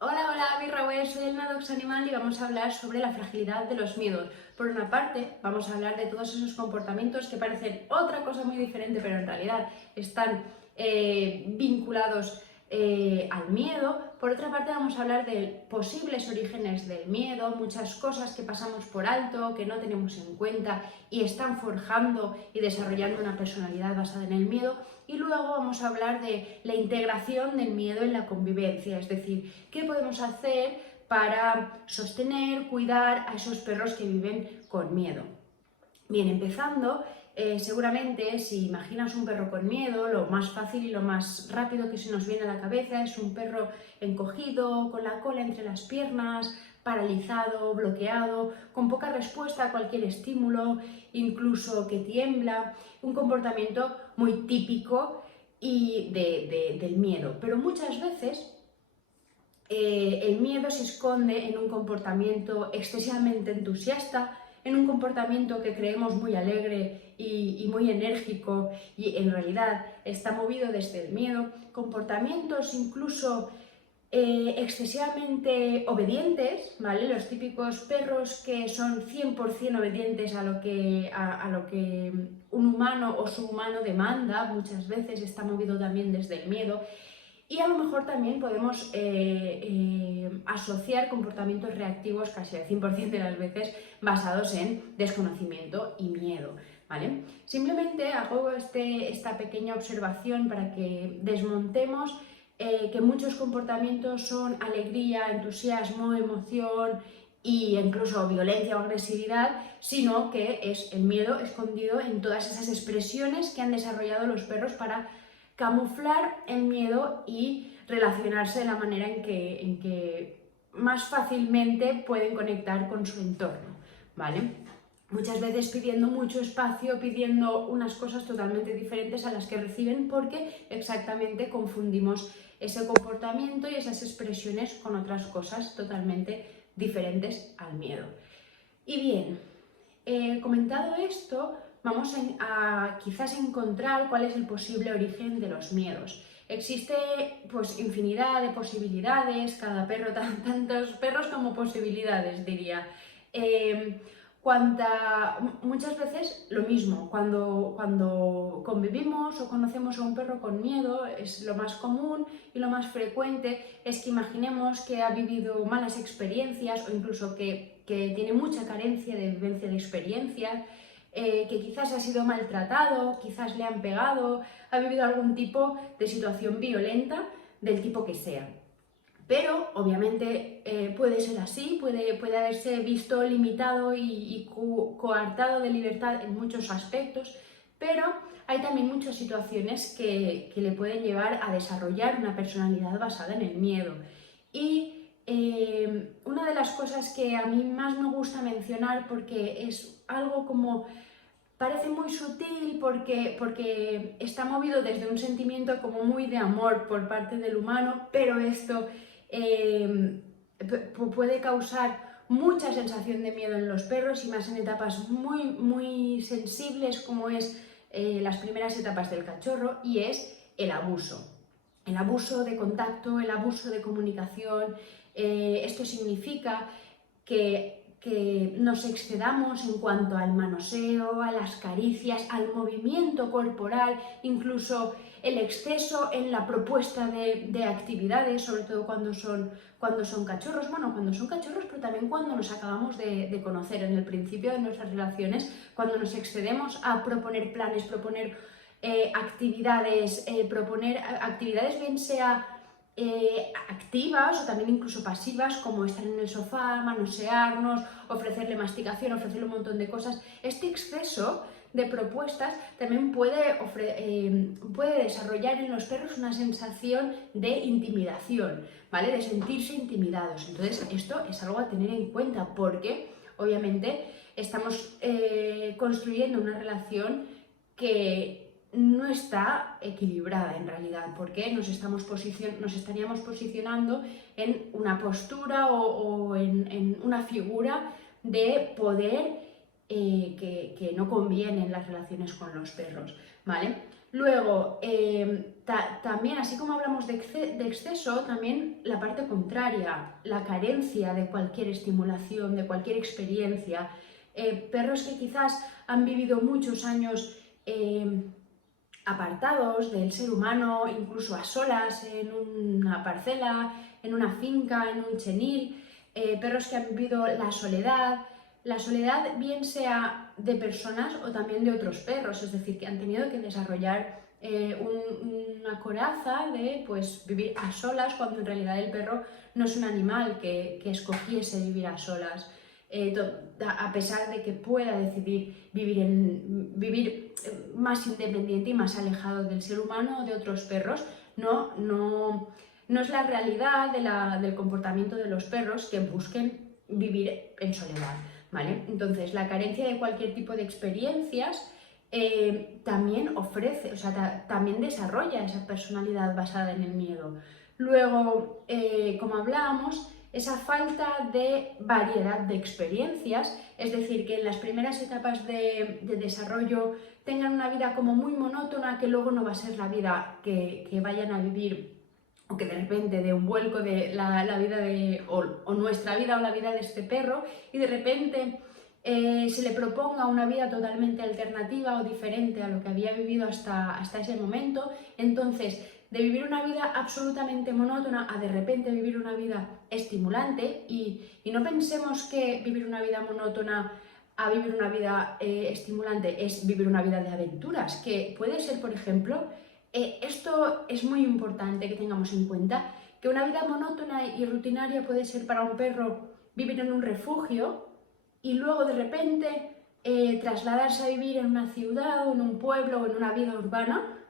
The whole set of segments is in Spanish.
Hola, hola, mi Raúl, soy el Nadox Animal y vamos a hablar sobre la fragilidad de los miedos. Por una parte, vamos a hablar de todos esos comportamientos que parecen otra cosa muy diferente, pero en realidad están vinculados al miedo. Por otra parte, vamos a hablar de posibles orígenes del miedo, muchas cosas que pasamos por alto, que no tenemos en cuenta y están forjando y desarrollando una personalidad basada en el miedo. Y luego vamos a hablar de la integración del miedo en la convivencia, es decir, qué podemos hacer para sostener, cuidar a esos perros que viven con miedo. Bien, empezando, seguramente si imaginas un perro con miedo, lo más fácil y lo más rápido que se nos viene a la cabeza es un perro encogido, con la cola entre las piernas, paralizado, bloqueado, con poca respuesta a cualquier estímulo, incluso que tiembla, un comportamiento muy típico del miedo. Pero muchas veces el miedo se esconde en un comportamiento excesivamente entusiasta, en un comportamiento que creemos muy alegre y muy enérgico y en realidad está movido desde el miedo, comportamientos incluso excesivamente obedientes, ¿vale? Los típicos perros que son 100% obedientes a lo que un humano o su humano demanda, muchas veces está movido también desde el miedo. Y a lo mejor también podemos asociar comportamientos reactivos casi al 100% de las veces basados en desconocimiento y miedo, ¿vale? Simplemente hago esta pequeña observación para que desmontemos que muchos comportamientos son alegría, entusiasmo, emoción e incluso violencia o agresividad, sino que es el miedo escondido en todas esas expresiones que han desarrollado los perros para camuflar el miedo y relacionarse de la manera en que más fácilmente pueden conectar con su entorno, ¿vale? Muchas veces pidiendo mucho espacio, pidiendo unas cosas totalmente diferentes a las que reciben porque exactamente confundimos ese comportamiento y esas expresiones con otras cosas totalmente diferentes al miedo. Y bien, comentado esto, vamos a quizás encontrar cuál es el posible origen de los miedos. Existe pues infinidad de posibilidades, cada perro, tantos perros como posibilidades diría. Eh, Muchas veces lo mismo, cuando convivimos o conocemos a un perro con miedo, es lo más común y lo más frecuente es que imaginemos que ha vivido malas experiencias o incluso que tiene mucha carencia de vivencia de experiencias, que quizás ha sido maltratado, quizás le han pegado, ha vivido algún tipo de situación violenta del tipo que sea. Pero obviamente puede ser así, puede haberse visto limitado y coartado de libertad en muchos aspectos, pero hay también muchas situaciones que le pueden llevar a desarrollar una personalidad basada en el miedo. Y una de las cosas que a mí más me gusta mencionar, porque es algo como parece muy sutil porque está movido desde un sentimiento como muy de amor por parte del humano, pero esto puede causar mucha sensación de miedo en los perros y más en etapas muy sensibles como es las primeras etapas del cachorro, y es el abuso. El abuso de contacto, el abuso de comunicación. Esto significa que nos excedamos en cuanto al manoseo, a las caricias, al movimiento corporal, incluso el exceso en la propuesta de actividades, sobre todo cuando son cachorros, bueno, cuando son cachorros, pero también cuando nos acabamos de conocer en el principio de nuestras relaciones, cuando nos excedemos a proponer planes, proponer proponer actividades bien sea activas o también incluso pasivas, como estar en el sofá, manosearnos, ofrecerle masticación, ofrecerle un montón de cosas. Este exceso de propuestas también puede desarrollar en los perros una sensación de intimidación, ¿vale? De sentirse intimidados. Entonces, esto es algo a tener en cuenta porque, obviamente, estamos construyendo una relación que no está equilibrada en realidad, porque nos estaríamos posicionando en una postura o en una figura de poder que no conviene en las relaciones con los perros, ¿vale? Luego, también, así como hablamos de exceso, también la parte contraria, la carencia de cualquier estimulación, de cualquier experiencia. Perros que quizás han vivido muchos años apartados del ser humano, incluso a solas en una parcela, en una finca, en un chenil, perros que han vivido la soledad bien sea de personas o también de otros perros, es decir, que han tenido que desarrollar una coraza de pues, vivir a solas cuando en realidad el perro no es un animal que escogiese vivir a solas. A pesar de que pueda decidir vivir más independiente y más alejado del ser humano o de otros perros, no es la realidad del comportamiento de los perros que busquen vivir en soledad, ¿vale? Entonces, la carencia de cualquier tipo de experiencias también ofrece, o sea, también desarrolla esa personalidad basada en el miedo. Luego, como hablábamos, esa falta de variedad de experiencias, es decir, que en las primeras etapas de desarrollo tengan una vida como muy monótona, que luego no va a ser la vida que vayan a vivir, o que de repente de un vuelco de la vida o nuestra vida o la vida de este perro, y de repente se le proponga una vida totalmente alternativa o diferente a lo que había vivido hasta ese momento. Entonces, de vivir una vida absolutamente monótona a de repente vivir una vida estimulante, y no pensemos que vivir una vida monótona a vivir una vida estimulante es vivir una vida de aventuras, que puede ser, por ejemplo, esto es muy importante que tengamos en cuenta, que una vida monótona y rutinaria puede ser para un perro vivir en un refugio y luego de repente trasladarse a vivir en una ciudad o en un pueblo o en una vida urbana.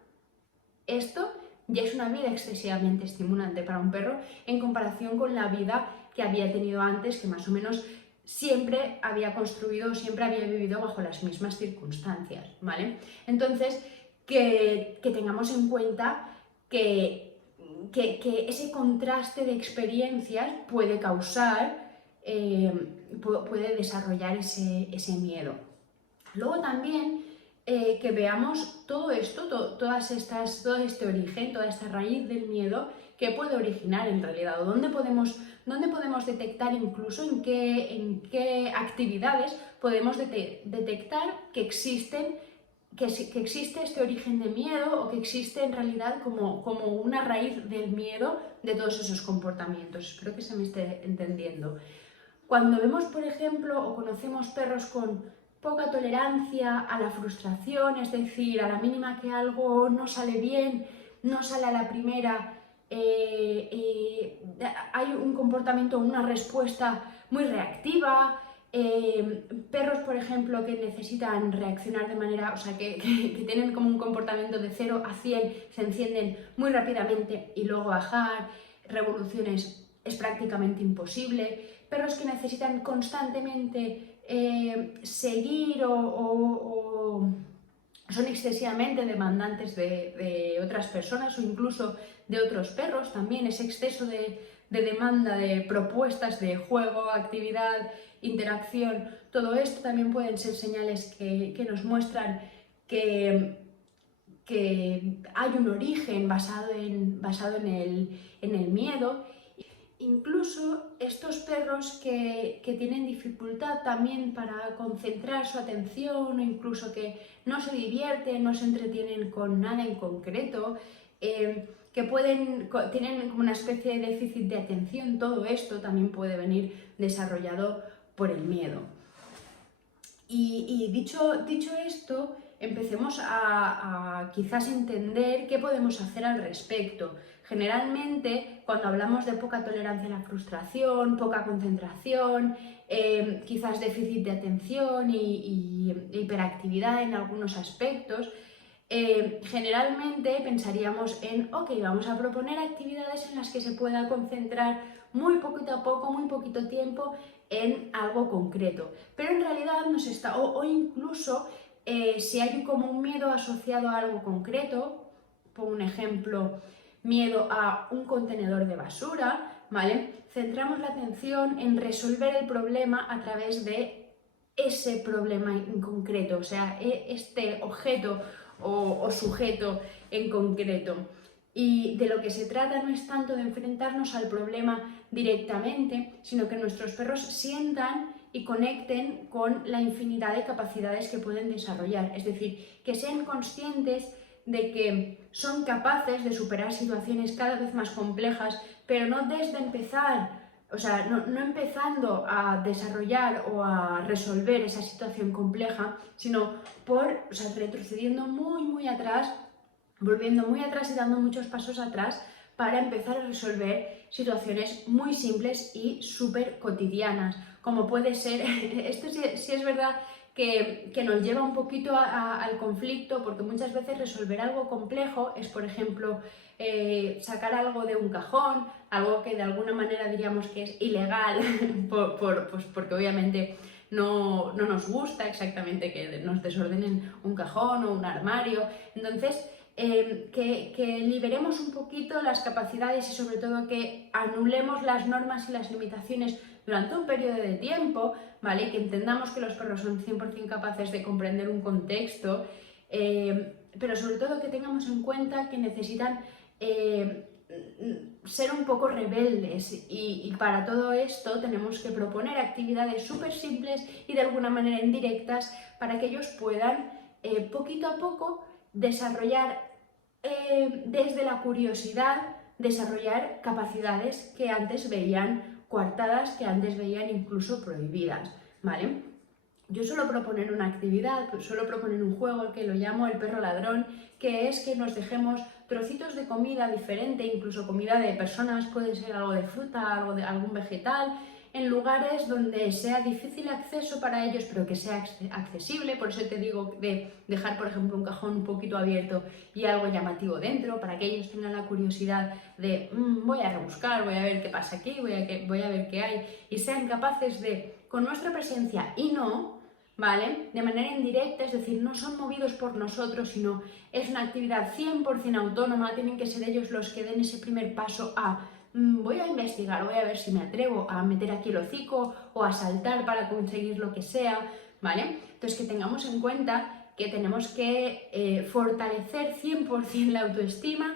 Esto ya es una vida excesivamente estimulante para un perro en comparación con la vida que había tenido antes, que más o menos siempre había construido, siempre había vivido bajo las mismas circunstancias, ¿vale? Entonces, que tengamos en cuenta que ese contraste de experiencias puede causar, puede desarrollar ese miedo. Luego también que veamos todo esto, todo este origen, toda esta raíz del miedo que puede originar en realidad, o dónde podemos detectar, incluso en qué actividades podemos detectar que existe este origen de miedo, o que existe en realidad como una raíz del miedo de todos esos comportamientos. Espero que se me esté entendiendo. Cuando vemos, por ejemplo, o conocemos perros con poca tolerancia a la frustración, es decir, a la mínima que algo no sale bien, no sale a la primera, hay un comportamiento, una respuesta muy reactiva, perros, por ejemplo, que necesitan reaccionar de manera, o sea, que tienen como un comportamiento de 0 a 100, se encienden muy rápidamente y luego bajar, revoluciones es prácticamente imposible. Perros que necesitan constantemente seguir o son excesivamente demandantes de otras personas o incluso de otros perros, también ese exceso de demanda de propuestas de juego, actividad, interacción, todo esto también pueden ser señales que nos muestran que hay un origen basado en el miedo. Incluso estos perros que tienen dificultad también para concentrar su atención, o incluso que no se divierten, no se entretienen con nada en concreto, que tienen como una especie de déficit de atención, todo esto también puede venir desarrollado por el miedo. Y dicho esto, empecemos a quizás entender qué podemos hacer al respecto. Generalmente, cuando hablamos de poca tolerancia a la frustración, poca concentración, quizás déficit de atención y hiperactividad en algunos aspectos, generalmente pensaríamos en, ok, vamos a proponer actividades en las que se pueda concentrar muy poquito a poco, muy poquito tiempo en algo concreto. Pero en realidad o incluso si hay como un miedo asociado a algo concreto, por un ejemplo, miedo a un contenedor de basura, ¿vale? Centramos la atención en resolver el problema a través de ese problema en concreto, o sea, este objeto o sujeto en concreto. Y de lo que se trata no es tanto de enfrentarnos al problema directamente, sino que nuestros perros sientan y conecten con la infinidad de capacidades que pueden desarrollar. Es decir, que sean conscientes de que son capaces de superar situaciones cada vez más complejas, pero no desde empezar, o sea, no empezando a desarrollar o a resolver esa situación compleja, sino retrocediendo muy atrás, volviendo muy atrás y dando muchos pasos atrás para empezar a resolver situaciones muy simples y súper cotidianas, como puede ser, esto sí es verdad que nos lleva un poquito al conflicto, porque muchas veces resolver algo complejo es, por ejemplo, sacar algo de un cajón, algo que de alguna manera diríamos que es ilegal, pues porque obviamente no nos gusta exactamente que nos desordenen un cajón o un armario. Entonces, que liberemos un poquito las capacidades y sobre todo que anulemos las normas y las limitaciones durante un periodo de tiempo, ¿vale? Y que entendamos que los perros son 100% capaces de comprender un contexto, pero sobre todo que tengamos en cuenta que necesitan ser un poco rebeldes y para todo esto tenemos que proponer actividades súper simples y de alguna manera indirectas para que ellos puedan poquito a poco desarrollar desde la curiosidad, desarrollar capacidades que antes veían coartadas, que antes veían incluso prohibidas, ¿vale? Yo suelo proponer una actividad, suelo proponer un juego que lo llamo el perro ladrón, que es que nos dejemos trocitos de comida diferente, incluso comida de personas, puede ser algo de fruta, algo de algún vegetal, en lugares donde sea difícil acceso para ellos, pero que sea accesible. Por eso te digo de dejar, por ejemplo, un cajón un poquito abierto y algo llamativo dentro, para que ellos tengan la curiosidad de voy a rebuscar, voy a ver qué pasa aquí, voy a ver qué hay, y sean capaces de, con nuestra presencia y no, ¿vale? De manera indirecta, es decir, no son movidos por nosotros, sino es una actividad 100% autónoma, tienen que ser ellos los que den ese primer paso a voy a investigar, voy a ver si me atrevo a meter aquí el hocico o a saltar para conseguir lo que sea, ¿vale? Entonces que tengamos en cuenta que tenemos que fortalecer 100% la autoestima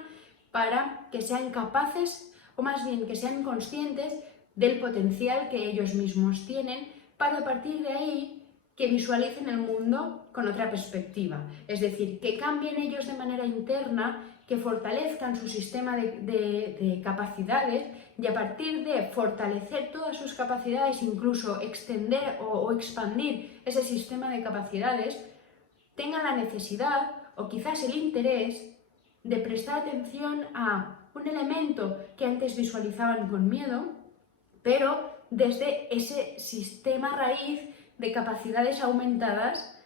para que sean capaces, o más bien que sean conscientes del potencial que ellos mismos tienen, para a partir de ahí que visualicen el mundo con otra perspectiva, es decir, que cambien ellos de manera interna, que fortalezcan su sistema de capacidades y a partir de fortalecer todas sus capacidades, incluso extender o expandir ese sistema de capacidades, tengan la necesidad o quizás el interés de prestar atención a un elemento que antes visualizaban con miedo, pero desde ese sistema raíz de capacidades aumentadas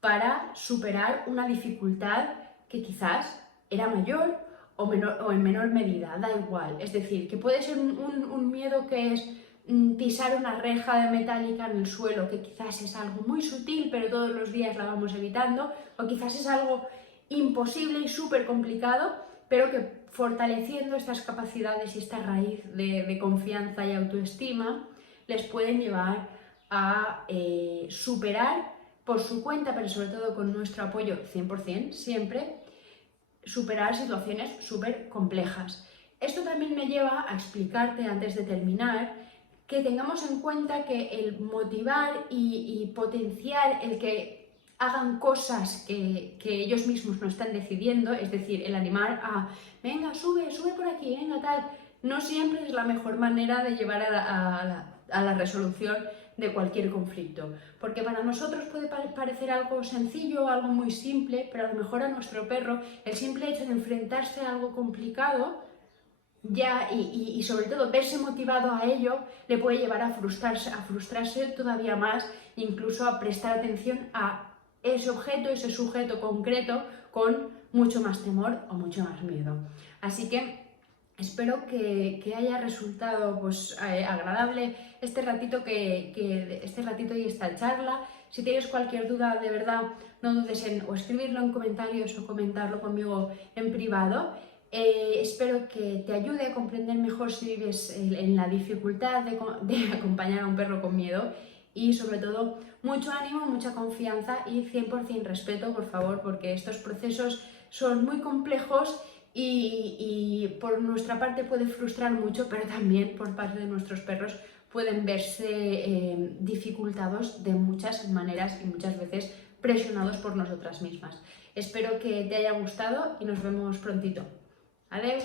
para superar una dificultad que quizás era mayor o en menor medida, da igual. Es decir, que puede ser un miedo que es pisar una reja de metálica en el suelo, que quizás es algo muy sutil, pero todos los días la vamos evitando, o quizás es algo imposible y súper complicado, pero que fortaleciendo estas capacidades y esta raíz de confianza y autoestima, les pueden llevar a superar por su cuenta, pero sobre todo con nuestro apoyo 100% siempre, superar situaciones súper complejas. Esto también me lleva a explicarte, antes de terminar, que tengamos en cuenta que el motivar y potenciar el que hagan cosas que ellos mismos no están decidiendo, es decir, el animar a venga, sube por aquí, venga, tal, no siempre es la mejor manera de llevar a la resolución de cualquier conflicto, porque para nosotros puede parecer algo sencillo, algo muy simple, pero a lo mejor a nuestro perro el simple hecho de enfrentarse a algo complicado ya y sobre todo verse motivado a ello le puede llevar a frustrarse todavía más, incluso a prestar atención a ese objeto, ese sujeto concreto con mucho más temor o mucho más miedo. Así que espero que haya resultado pues, agradable este ratito, este ratito y esta charla. Si tienes cualquier duda, de verdad, no dudes en o escribirlo en comentarios o comentarlo conmigo en privado. Espero que te ayude a comprender mejor si vives en la dificultad de acompañar a un perro con miedo y sobre todo mucho ánimo, mucha confianza y 100% respeto, por favor, porque estos procesos son muy complejos y por nuestra parte puede frustrar mucho, pero también por parte de nuestros perros pueden verse dificultados de muchas maneras y muchas veces presionados por nosotras mismas. Espero que te haya gustado y nos vemos prontito. Adiós.